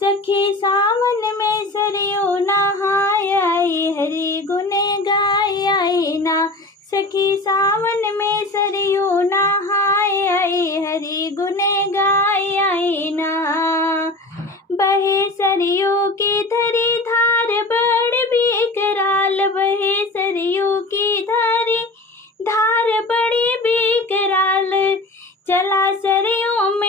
सखी सावन में सरयू नहाय आई, हरि गुण गाय आई ना। सखी सावन में सरयू नहाय आई, हरि गुण गाय आई ना। बहे सरयू की धरी धार बड़ बेकराल, बहे सरयू की धारी धार बड़ी बेकराल। चला सरयू में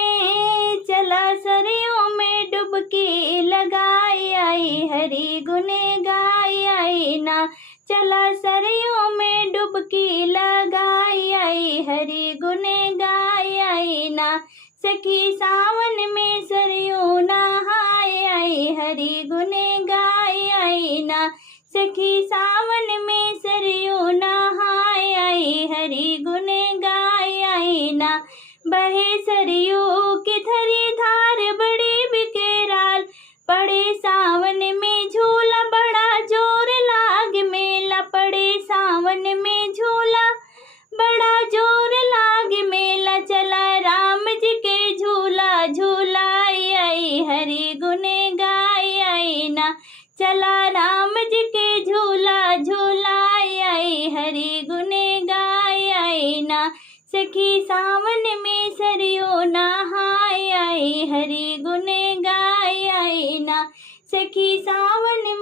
डुबकी लगाई आई, हरि गुण गाय आई ना। चला सरयू में डुबकी लगाई आई, हरि गुण गाय आई ना। सखी सावन में सरयू नहाय आई, हरि गुण गाय आई ना। सखी सावन में सरयू नहाय आई, हरि गुण गाय आई ना। बहे सरयू की धरी धार बड़ी बेकराल, पड़े सावन में झूला बड़ा जोर लाग मेला। पड़े सावन में झूला बड़ा जोर लाग मेला। चला राम जी के झूला झूलाई आई, हरि गुण गाय आई ना। चला राम जी के झूला झूलाई आई, हरि गुण गाय आई ना। सखी सावन में सरयू नहाय आई, हरि गुण गाय आई ना। सखी सावन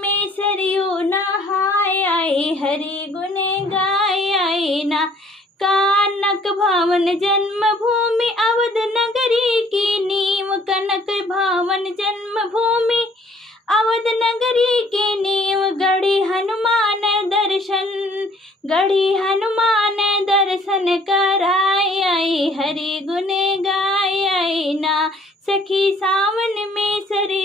में सरयू नहाय आई, हरि गुण गाय आई ना। कनक भवन जन्मभूमि अवध नगरी की नींव, कनक भवन जन्मभूमि अवध नगरी की नींव। गढ़ी हनुमान दर्शन कराय आई, हरि गुण गाय आई ना। सखी सावन में सरयू